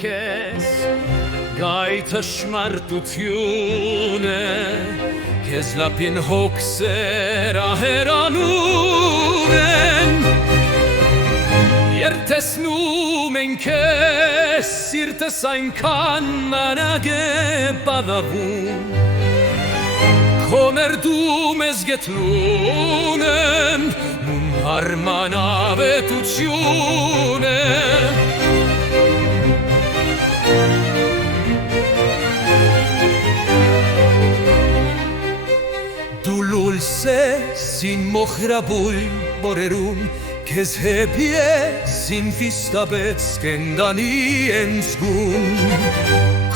քեզ գայթը շմարտություն է քեզ լապին հոգսեր ահերանում են երթեսնում են քեզ սիրտս այնքան մանագ է բավավում քո մերդում ես գետնում եմ հարմանավետություն է դու լույս ես իմ մոխրաբույն բորերում քեզ հետ ես իմ ֆիստաբեց կենդանի են զգում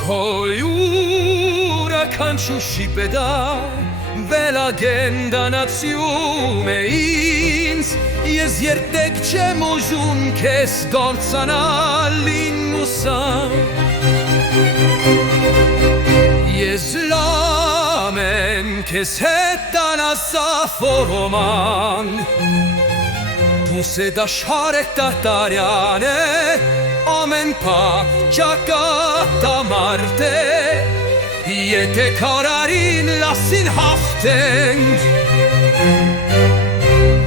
քո յուրաքան շուշի պեդալ Վելագենդանացյում է ինձ Ես երտեք չեմ ուժում քեզ գործանալ իմ մուսամ Ես լամ եմ քեզ հետ անասաֆորոման Դուս է դաշար է տատարյան է ամեն պապ ճակատամարդ է Եթե քարարին լասին հաղթենք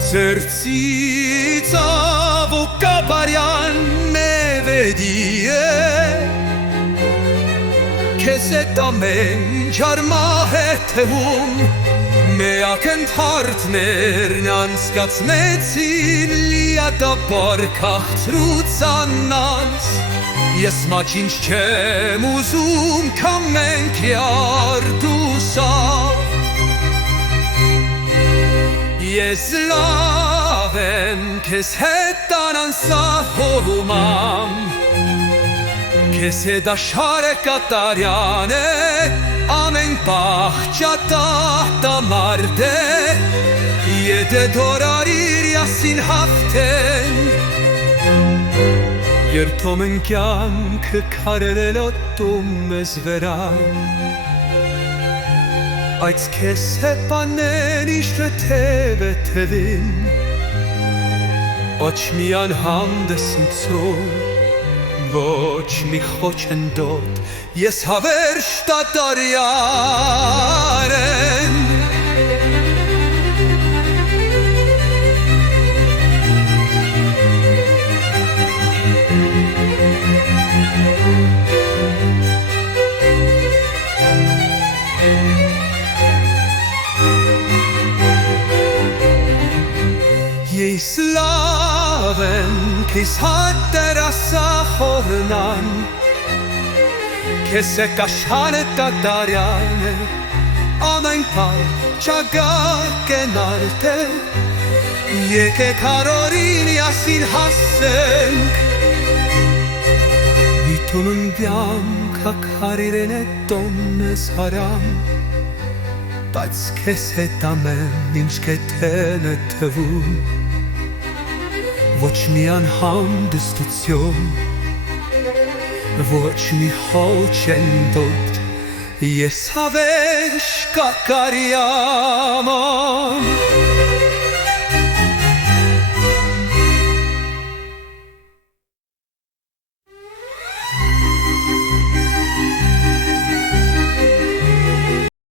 Ձերցից ավուկապարյան մևեդի է Քեզ էտ ամեն ջարմահ է թվում Մեակ ընդհարդներն անցկացնեցին լիադապար կաղցրուցանանց Ես մաչինչ չեմ ուզում կամենք յարդուսավ Ես լավ եմ քեզ հետ անանսահորումամ Քեզ հետ աշխարհ է կատարյան է ամեն պահ ճատատամարդ է Եթե դորարիր յասին հաղթենք Երթում են կյանքը քարերել ոտում ես վերան Այդ քեզ հեպանեն իշրը թև է թևին Ոչ մի անհանդես ինձում Ոչ մի խոչընդոտ Ես հավերժ տատարյար եմ Ես լավ եմ քեզ հատեր ասախորնան Քեզ է կաշան է տատարյան է ամեն պար ճագակ են արդել Եկեք հարորին յասին հասենք Միտունն բյանք հակարիրեն է տոն ես հարամ Բայց քեզ հետ ամեն ինչ կետեն է թվում Ոչ մի անհանդստություն Ոչ մի խոչընդոտ Ես հավերժ կակարյամ